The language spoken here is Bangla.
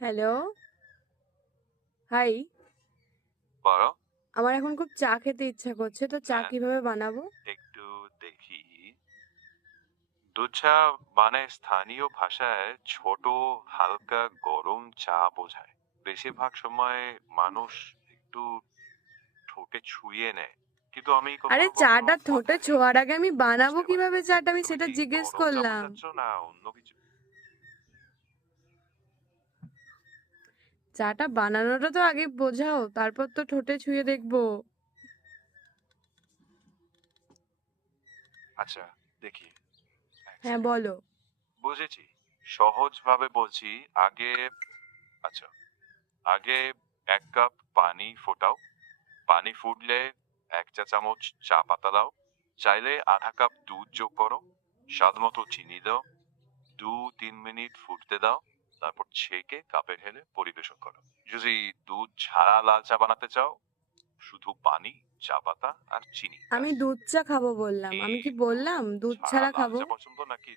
Hello, high. বলো। আমার এখন খুব চা খেতে ইচ্ছা করছে, তো চা হ্যাঁ, কিভাবে বানাবো? একটু দেখি। দুধ চা মানে স্থানীয় ভাষায় ছোট হালকা গরম চা বোঝায়। বেশিরভাগ সময় মানুষ একটু ঠোঁটে ছুঁয়ে নেয়, কিন্তু আমি আরে কখনো কখনো চাটা ঠোঁটে কথায় ছোঁয়ার আগে আমি বানাবো বুঝতে পারি কিভাবে না। চাটা, আমি তুমি সেটা কি জিজ্ঞেস গরম চা করলাম। বোঝাচ্ছ না অন্য কিছু? চাটা বানানোটা তো আগে বোঝাও, তারপর তো ঠোঁটে ছুঁয়ে দেখবো। আচ্ছা, দেখি। এক হ্যাঁ, সেকেন্ড। বলো। বুঝেছি। সহজ ভাবে বলছি। আগে আচ্ছা, আগে 1 কাপ পানি ফোটাও। পানি ফুটলে 1 চা চামচ চা পাতা দাও। চাইলে আধা কাপ দুধ যোগ করো। স্বাদ মতো চিনি দাও। 2-3 মিনিট ফুটতে দাও। তারপর ছেঁকে কাপে ঢেলে পরিবেশন করো। যদি দুধ ছাড়া লাল চা বানাতে চাও, শুধু পানি, চা পাতা আর চিনি আমি ব্যাস। দুধ চা খাবো বললাম, কি আমি কি দুধ বললাম দুধ ছাড়া ছাড়া লাল খাবো? চা পছন্দ নাকি